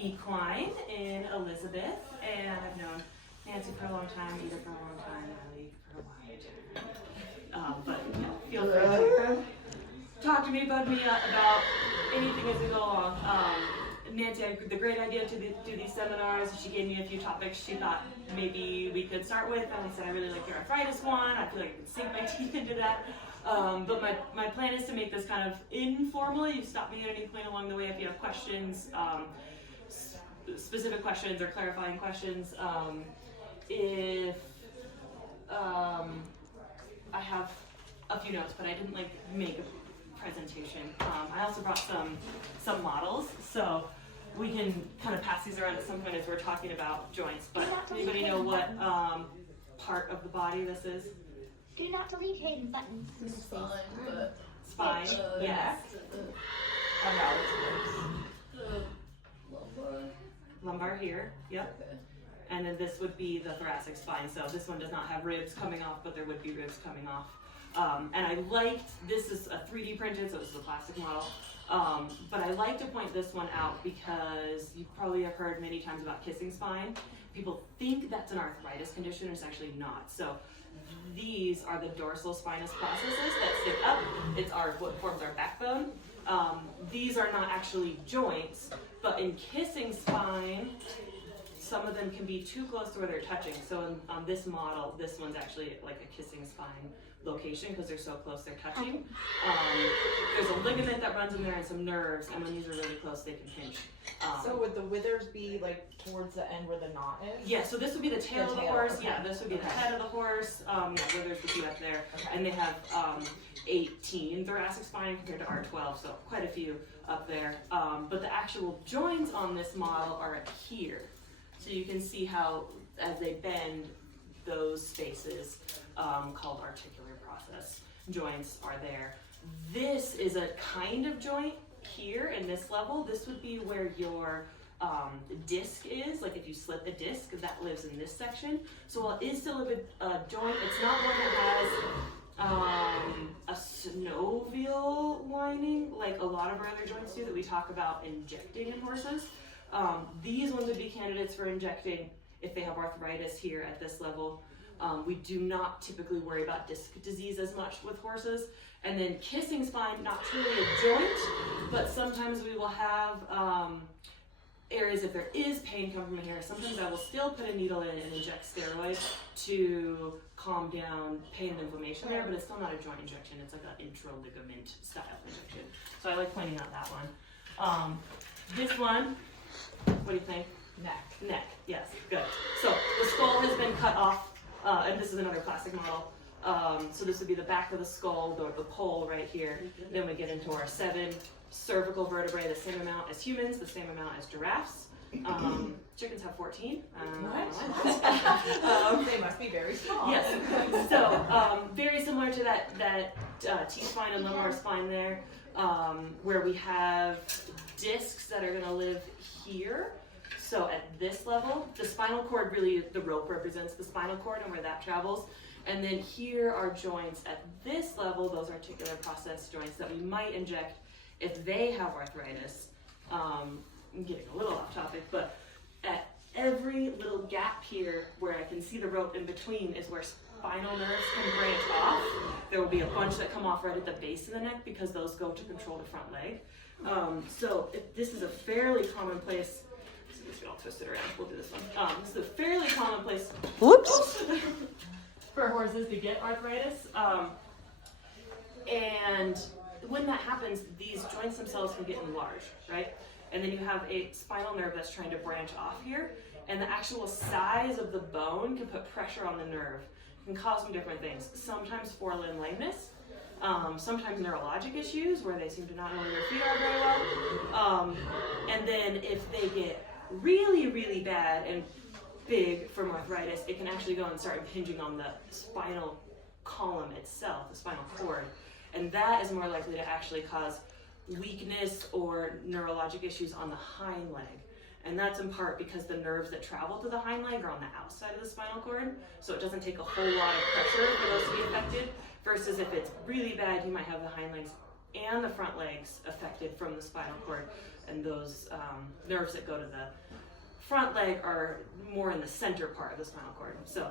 Equine in Elizabeth, and I've known Nancy for a long time, Ida for a long time, Ellie for a while. But feel free to talk to me, bug me about anything as we go along. Nancy had the great idea to do these seminars. She gave me a few topics she thought maybe we could start with, and I said I really like your arthritis one. I feel like I can sink my teeth into that. But my plan is to make this kind of informal. You stop me at any point along the way if you have questions, specific questions or clarifying questions. I have a few notes, but I didn't make a presentation. I also brought some models, so we can kind of pass these around at some point as we're talking about joints. But anybody know what part of the body this is? Do not delete hidden buttons. Spine, yes. Lumbar here, yep. Okay. And then this would be the thoracic spine. So this one does not have ribs coming off, but there would be ribs coming off. And I liked, this is a 3D printed, so this is a plastic model. But I like to point this one out because you probably have heard many times about kissing spine. People think that's an arthritis condition, it's actually not. So these are the dorsal spinous processes that stick up. It's what forms our backbone. These are not actually joints, but in kissing spine, some of them can be too close to where they're touching. So on this model, this one's actually like a kissing spine location because they're so close they're touching. There's a ligament that runs in there and some nerves, and when these are really close, they can pinch. So would the withers be like towards the end where the knot is? Yeah, so this would be the tail of the horse. Okay. Yeah, this would be the head of the horse. Withers would be up there. Okay. And they have 18 thoracic spine compared to our 12, so quite a few up there. But the actual joints on this model are up here. So you can see how, as they bend, those spaces called articular process joints are there. This is a kind of joint here in this level. This would be where your disc is, like if you slit the disc, that lives in this section. So while it is still a joint, it's not one that has a synovial lining like a lot of our other joints do that we talk about injecting in horses. These ones would be candidates for injecting if they have arthritis here at this level. We do not typically worry about disc disease as much with horses. And then kissing spine, not truly a joint, but sometimes we will have areas, if there is pain come from here, sometimes I will still put a needle in and inject steroids to calm down pain and inflammation there, but it's still not a joint injection. It's like an intraligament style injection. So I like pointing out that one. This one, what do you think? Neck, yes, good. So the skull has been cut off, and this is another plastic model. So this would be the back of the skull, the pole right here. Then we get into our 7 cervical vertebrae, the same amount as humans, the same amount as giraffes. Chickens have 14. They must be very small. Yes. So very similar to that T-spine and lumbar spine there, where we have discs that are going to live here. So at this level, the spinal cord, really the rope represents the spinal cord and where that travels. And then here are joints at this level, those articular process joints that we might inject if they have arthritis. I'm getting a little off topic, but at every little gap here where I can see the rope in between is where spinal nerves can branch off. There will be a bunch that come off right at the base of the neck because those go to control the front leg. So this is a fairly commonplace. I'll twist it around. We'll do this one. This is a fairly commonplace. Whoops. For horses to get arthritis. And when that happens, these joints themselves can get enlarged, right? And then you have a spinal nerve that's trying to branch off here, and the actual size of the bone can put pressure on the nerve. It can cause some different things. Sometimes forelimb lameness, sometimes neurologic issues where they seem to not know where their feet are very well. And then if they get really, really bad and big from arthritis, it can actually go and start impinging on the spinal column itself, the spinal cord. And that is more likely to actually cause weakness or neurologic issues on the hind leg. And that's in part because the nerves that travel to the hind leg are on the outside of the spinal cord, so it doesn't take a whole lot of pressure for those to be affected, versus if it's really bad, you might have the hind legs and the front legs affected from the spinal cord, and those nerves that go to the front leg are more in the center part of the spinal cord. So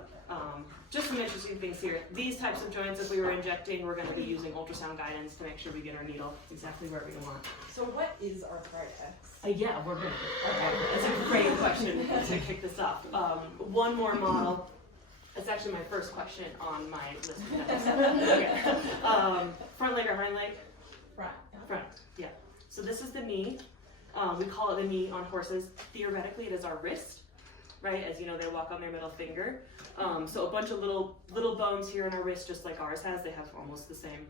just some interesting things here. These types of joints, if we were injecting, we're going to be using ultrasound guidance to make sure we get our needle exactly where we want. So what is arthritis? Yeah, we're good. Okay, that's a great question to kick this off. One more model. That's actually my first question on my list of notes. Okay. Front leg or hind leg? Front. Front, yeah. So this is the knee. We call it the knee on horses. Theoretically, it is our wrist, right? As you know, they walk on their middle finger. So a bunch of little bones here in our wrist, just like ours has. They have almost the same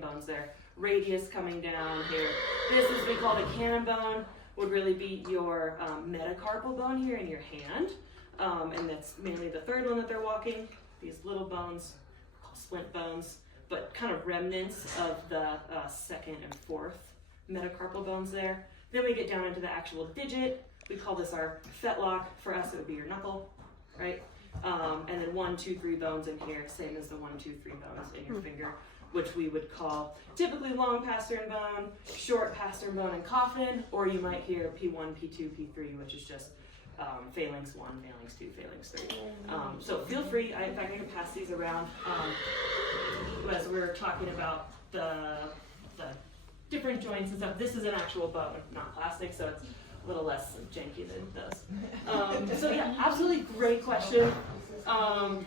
bones there. Radius coming down here. This is, we call the cannon bone, would really be your metacarpal bone here in your hand. And that's mainly the third one that they're walking. These little bones, called splint bones, but kind of remnants of the second and fourth metacarpal bones there. Then we get down into the actual digit. We call this our fetlock. For us, it would be your knuckle, right? And then 1, 2, 3 bones in here, same as the 1, 2, 3 bones in your finger, which we would call typically long pastern bone, short pastern bone and coffin, or you might hear P1, P2, P3, which is just phalanx 1, phalanx 2, phalanx 3. So feel free, in fact I can pass these around as we were talking about the different joints and stuff. This is an actual bone, not plastic, so it's a little less janky than those. So yeah, absolutely great question on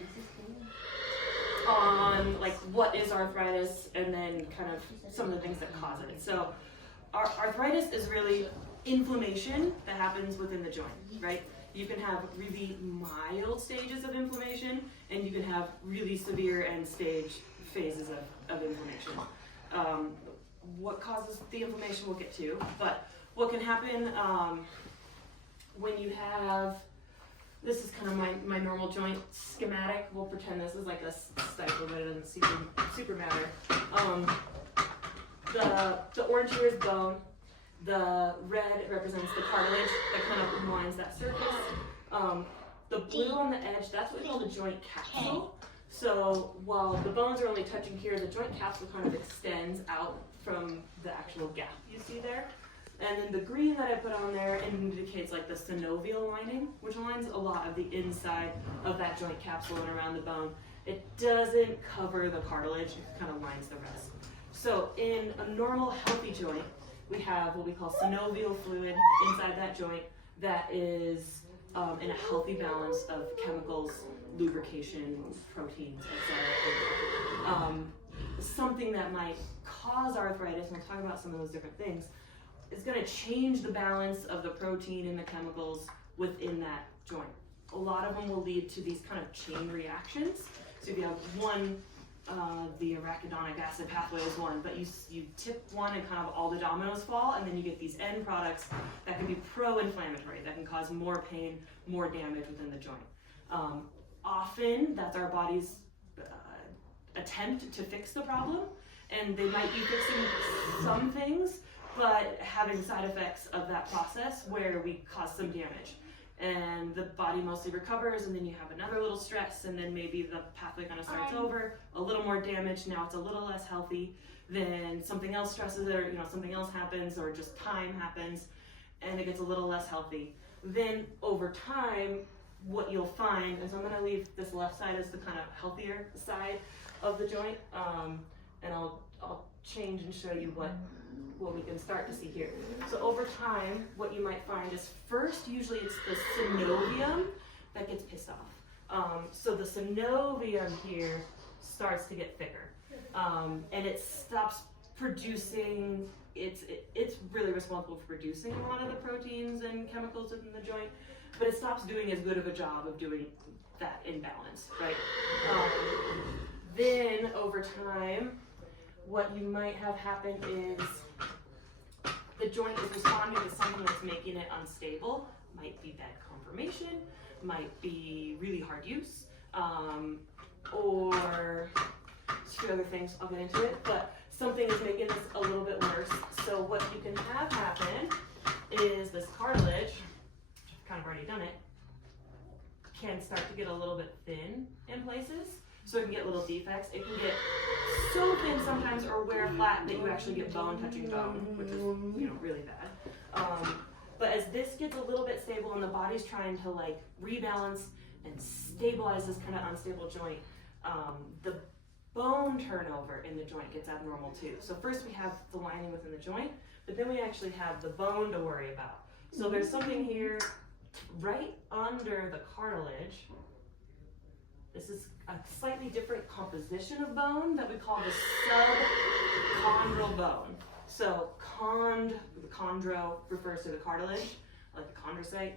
like what is arthritis and then kind of some of the things that cause it. So arthritis is really inflammation that happens within the joint, right? You can have really mild stages of inflammation and you can have really severe end stage phases of inflammation. What causes the inflammation we'll get to, but what can happen when you have, this is kind of my normal joint schematic. We'll pretend this is like a stiple, but it doesn't super matter. The orange here is bone. The red represents the cartilage that kind of lines that surface. The blue on the edge, that's what we call the joint capsule. So while the bones are only touching here, the joint capsule kind of extends out from the actual gap you see there. And then the green that I put on there indicates like the synovial lining, which lines a lot of the inside of that joint capsule and around the bone. It doesn't cover the cartilage, it kind of lines the rest. So in a normal healthy joint, we have what we call synovial fluid inside that joint that is in a healthy balance of chemicals, lubrication, proteins, etc. Something that might cause arthritis, and we'll talk about some of those different things, is going to change the balance of the protein and the chemicals within that joint. A lot of them will lead to these kind of chain reactions. So if you have one, the arachidonic acid pathway is one, but you tip one and kind of all the dominoes fall, and then you get these end products that can be pro-inflammatory, that can cause more pain, more damage within the joint. Often that's our body's attempt to fix the problem, and they might be fixing some things, but having side effects of that process where we cause some damage. And the body mostly recovers, and then you have another little stress, and then maybe the pathway kind of starts over, a little more damage, now it's a little less healthy, then something else stresses it, or something else happens, or just time happens, and it gets a little less healthy. Then over time, what you'll find is, I'm gonna leave this left side as the kind of healthier side of the joint, and I'll change and show you what we can start to see here. So over time, what you might find is first, usually it's the synovium that gets pissed off. So the synovium here starts to get thicker, and it stops producing, it's really responsible for producing a lot of the proteins and chemicals within the joint, but it stops doing as good of a job of doing that imbalance, right? Then over time, what you might have happen is the joint is responding to something that's making it unstable. Might be bad conformation, might be really hard use, or a few other things, I'll get into it, but something is making this a little bit worse. So what you can have happen is this cartilage, I've kind of already done it, can start to get a little bit thin in places. so it can get little defects. It can get so thin sometimes or wear flat that you actually get bone touching bone, which is really bad. But as this gets a little bit stable and the body's trying to like rebalance and stabilize this kind of unstable joint, the bone turnover in the joint gets abnormal too. So first we have the lining within the joint, but then we actually have the bone to worry about. So there's something here right under the cartilage. This is a slightly different composition of bone that we call the subchondral bone. So chondro refers to the cartilage, like the chondrocyte,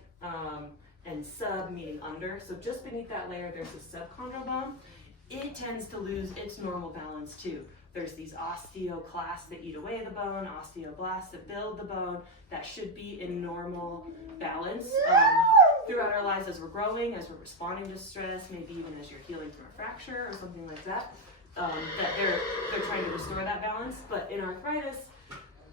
and sub meaning under. So just beneath that layer, there's the subchondral bone. It tends to lose its normal balance too. There's these osteoclasts that eat away the bone, osteoblasts that build the bone, that should be in normal balance throughout our lives as we're growing, as we're responding to stress, maybe even as you're healing from a fracture or something like that, that they're trying to restore that balance. But in arthritis,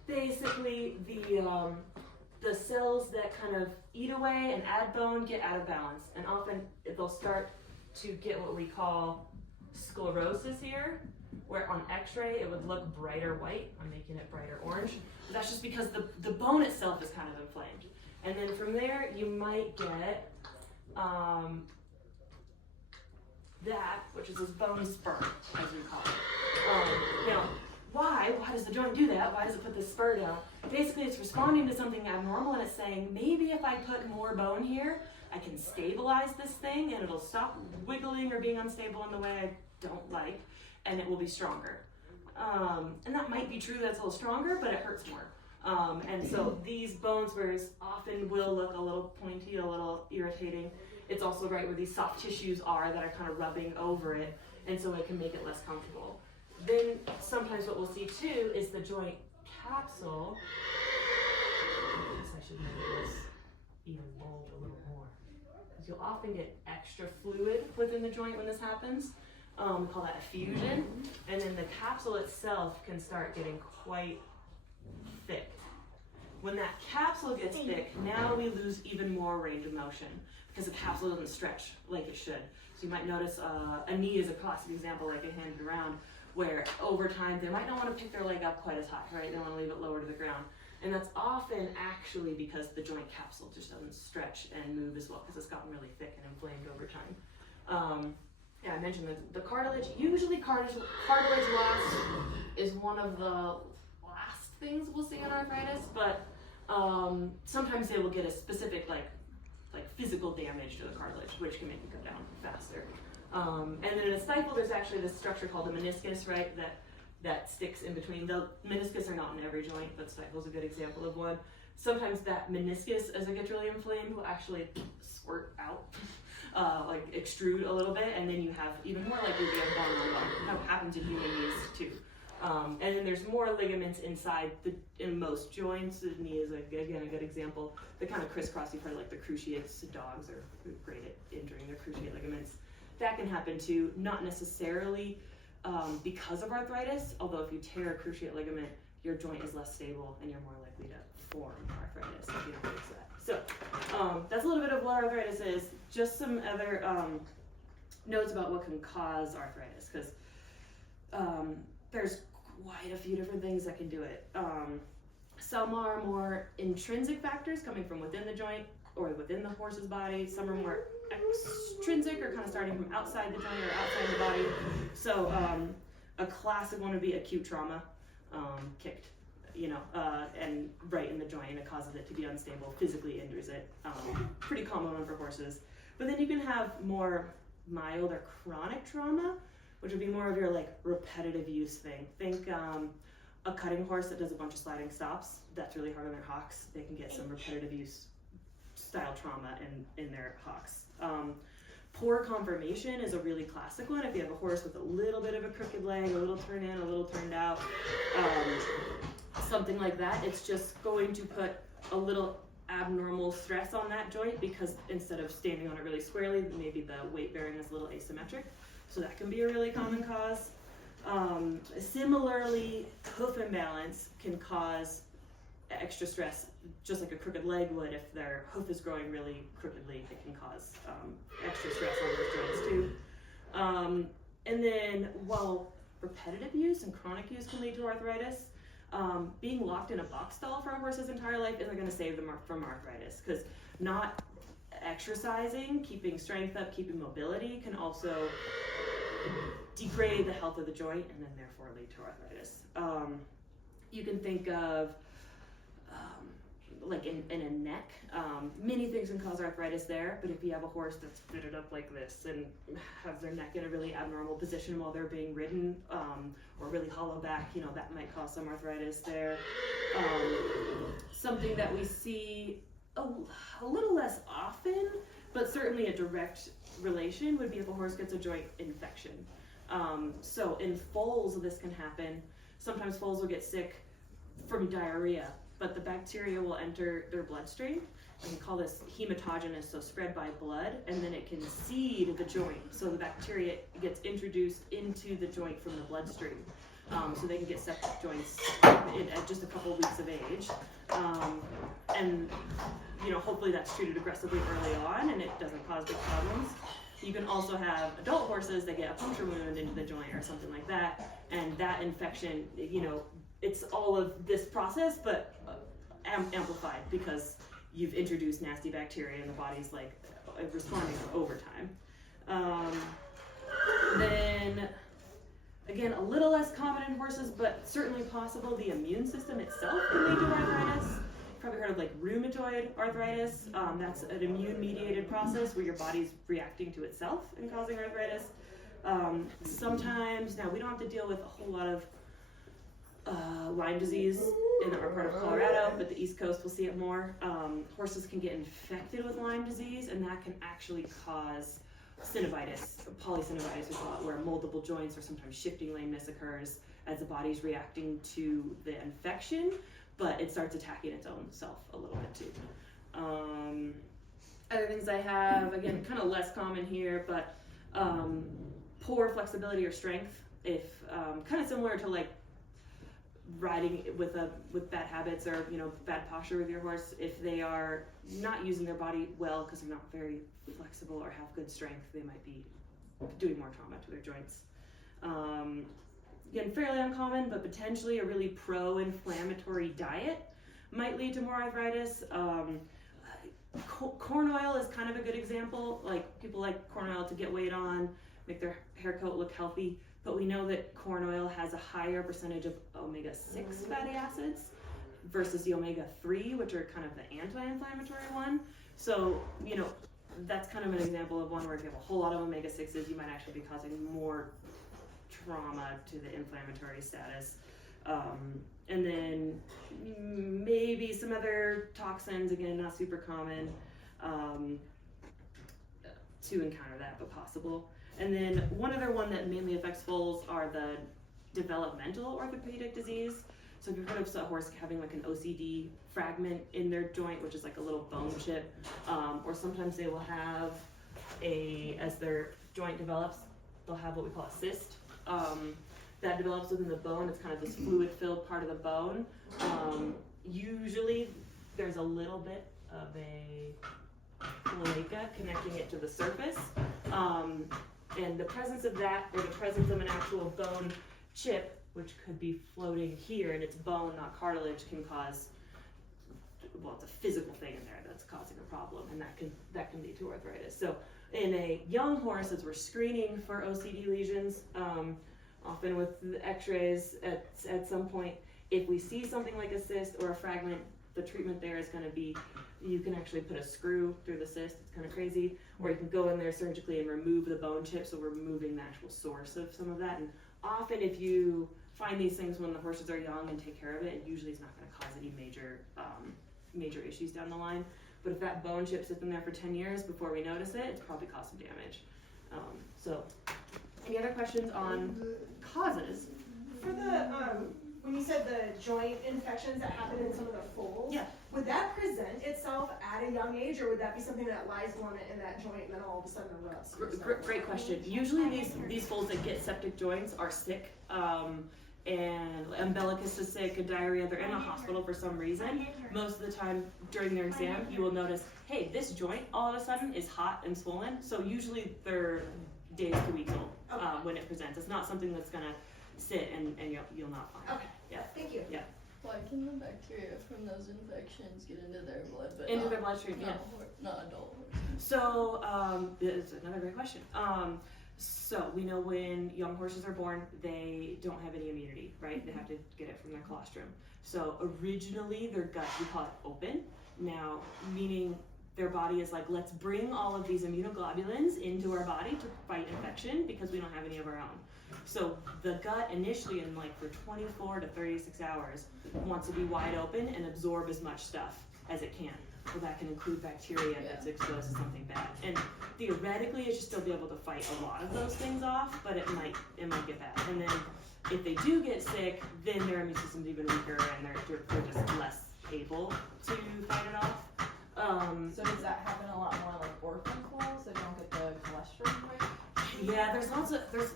basically the cells that kind of eat away and add bone get out of balance, and often they'll start to get what we call sclerosis here, where on x-ray it would look brighter white. I'm making it brighter orange. But that's just because the bone itself is kind of inflamed. And then from there you might get that, which is this bone spur, as we call it. Now, why does the joint do that? Why does it put this spur down? Basically it's responding to something abnormal, and it's saying, maybe if I put more bone here, I can stabilize this thing and it'll stop wiggling or being unstable in the way I don't like, and it will be stronger. And that might be true, that's a little stronger, but it hurts more. And so these bone spurs often will look a little pointy, a little irritating. It's also right where these soft tissues are that are kind of rubbing over it, and so it can make it less comfortable. Then sometimes what we'll see too is the joint capsule. I guess I should make this even bulge a little more. Because you'll often get extra fluid within the joint when this happens. We call that effusion. And then the capsule itself can start getting quite thick. When that capsule gets thick, now we lose even more range of motion because the capsule doesn't stretch like it should. So you might notice a knee is a classic example, like a handed around, where over time they might not want to pick their leg up quite as high, right? They want to leave it lower to the ground. And that's often actually because the joint capsule just doesn't stretch and move as well because it's gotten really thick and inflamed over time. Yeah, I mentioned the cartilage. Usually cartilage loss is one of the last things we'll see in arthritis, but sometimes they will get a specific like physical damage to the cartilage, which can make it go down faster. And then in a stifle, there's actually this structure called the meniscus, right? That sticks in between. The meniscus are not in every joint, but stifle is a good example of one. Sometimes that meniscus, as it gets really inflamed, will actually squirt out, like extrude a little bit, and then you have even more likely to have bone on bone. That happens in human knees too. And then there's more ligaments inside in most joints. The knee is again a good example. The kind of crisscrossy part, like the cruciates. Dogs are great at injuring their cruciate ligaments. That can happen too, not necessarily because of arthritis, although if you tear a cruciate ligament, your joint is less stable and you're more likely to form arthritis if you don't fix that. So that's a little bit of what arthritis is. Just some other notes about what can cause arthritis, because there's quite a few different things that can do it. Some are more intrinsic factors coming from within the joint or within the horse's body. Some are more extrinsic or kind of starting from outside the joint or outside the body. So a classic one would be acute trauma, kicked, and right in the joint, and it causes it to be unstable, physically injures it. Pretty common one for horses. But then you can have more mild or chronic trauma, which would be more of your like repetitive use thing. Think a cutting horse that does a bunch of sliding stops. That's really hard on their hocks. They can get some repetitive use style trauma in their hocks. Poor conformation is a really classic one. If you have a horse with a little bit of a crooked leg, a little turned in, a little turned out, something like that, it's just going to put a little abnormal stress on that joint, because instead of standing on it really squarely, maybe the weight bearing is a little asymmetric. So that can be a really common cause. Similarly, hoof imbalance can cause extra stress, just like a crooked leg would. If their hoof is growing really crookedly, it can cause extra stress on those joints too. And then while repetitive use and chronic use can lead to arthritis, being locked in a box stall for a horse's entire life isn't going to save them from arthritis, because not exercising, keeping strength up, keeping mobility can also degrade the health of the joint and then therefore lead to arthritis. You can think of like in a neck, many things can cause arthritis there, but if you have a horse that's fitted up like this and has their neck in a really abnormal position while they're being ridden, or really hollow back, you know, that might cause some arthritis there. Something that we see a little less often, but certainly a direct relation, would be if a horse gets a joint infection. So in foals, this can happen. Sometimes foals will get sick from diarrhea, but the bacteria will enter their bloodstream, and we call this hematogenous, so spread by blood, and then it can seed the joint. So the bacteria gets introduced into the joint from the bloodstream. So they can get septic joints at just a couple weeks of age. And you know, hopefully that's treated aggressively early on and it doesn't cause big problems. You can also have adult horses that get a puncture wound into the joint or something like that, and that infection, you know, it's all of this process, but amplified because you've introduced nasty bacteria and the body's like responding over time. Then again, a little less common in horses, but certainly possible, the immune system itself can lead to arthritis. You've probably heard of like rheumatoid arthritis. That's an immune-mediated process where your body's reacting to itself and causing arthritis. Sometimes, now we don't have to deal with a whole lot of Lyme disease in our part of Colorado, but the East Coast will see it more. Horses can get infected with Lyme disease, and that can actually cause synovitis, polysynovitis we call it, where multiple joints or sometimes shifting lameness occurs as the body's reacting to the infection, but it starts attacking its own self a little bit too. Other things I have, again, kind of less common here, but poor flexibility or strength, if kind of similar to like riding with bad habits or, you know, bad posture with your horse. If they are not using their body well because they're not very flexible or have good strength, they might be doing more trauma to their joints. Again, fairly uncommon, but potentially a really pro-inflammatory diet might lead to more arthritis. Corn oil is kind of a good example. Like, people like corn oil to get weight on, make their hair coat look healthy. But we know that corn oil has a higher percentage of omega-6 fatty acids versus the omega-3, which are kind of the anti-inflammatory one. So, you know, that's kind of an example of one where if you have a whole lot of omega-6s, you might actually be causing more trauma to the inflammatory status. And then maybe some other toxins, again, not super common to encounter that, but possible. And then one other one that mainly affects foals are the developmental orthopedic disease. So if you've heard of a horse having like an OCD fragment in their joint, which is like a little bone chip, or sometimes they will have as their joint develops, they'll have what we call a cyst that develops within the bone. It's kind of this fluid-filled part of the bone. Usually there's a little bit of a cloaca connecting it to the surface. And the presence of that, or the presence of an actual bone chip, which could be floating here, and it's bone, not cartilage, can cause, well, it's a physical thing in there that's causing a problem, and that can lead to arthritis. So in a young horse, as we're screening for OCD lesions, often with the x-rays at some point, if we see something like a cyst or a fragment, the treatment there is going to be, you can actually put a screw through the cyst, it's kind of crazy, or you can go in there surgically and remove the bone chip, so we're removing the actual source of some of that. And often if you find these things when the horses are young and take care of it, it usually is not going to cause any major issues down the line. But if that bone chip sits in there for 10 years before we notice it, it's probably caused some damage. So any other questions on causes? For the, when you said the joint infections that happen in some of the foals, Yeah. would that present itself at a young age, or would that be something that lies dormant in that joint and then all of a sudden erupts? Great question. Usually these foals that get septic joints are sick, and umbilicus is sick, and diarrhea, they're in a hospital for some reason. Most of the time during their exam, you will notice, hey, this joint all of a sudden is hot and swollen. So usually they're days to weeks old Okay. when it presents. It's not something that's gonna sit and you'll not find. Okay. Yeah. Thank you. Why can the bacteria from those infections get into their blood, but Into not, their bloodstream, yeah. not adult horses? So, it's another great question. So we know when young horses are born, they don't have any immunity, right? They have to get it from their colostrum. So originally their gut, we call it open. Now, meaning their body is like, let's bring all of these immunoglobulins into our body to fight infection because we don't have any of our own. So the gut initially in like for 24 to 36 hours wants to be wide open and absorb as much stuff as it can. Well, that can include bacteria that's exposed to something bad. And theoretically, it should still be able to fight a lot of those things off, but it might get bad. And then if they do get sick, then their immune system's even weaker and they're just less able to fight it off. So does that happen a lot more like orphan foals that don't get the cholesterol right? Yeah, there's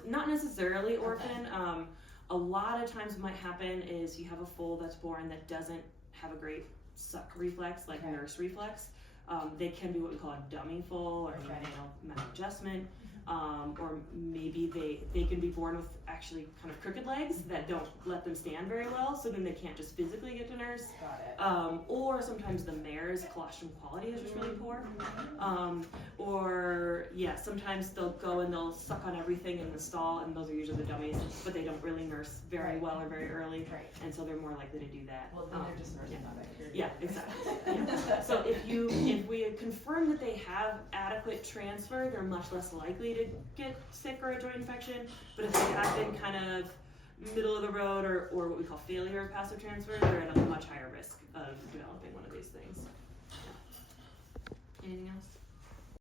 not necessarily orphan. A lot of times what might happen is you have a foal that's born that doesn't have a great suck reflex, like nurse reflex. They can be what we call a dummy foal or maladjustment. Or maybe they can be born with actually kind of crooked legs that don't let them stand very well, so then they can't just physically get to nurse. Got it. Or sometimes the mare's colostrum quality is just really poor. Or sometimes they'll go and they'll suck on everything in the stall, and those are usually the dummies, but they don't really nurse very well or very early, and so they're more likely to do that. Well, then they're just nursing on bacteria. Yeah, exactly. Yeah. So if we confirm that they have adequate transfer, they're much less likely to get sick or a joint infection. But if they have been kind of middle of the road or what we call failure of passive transfer, they're at a much higher risk of developing one of these things. Yeah. Anything else?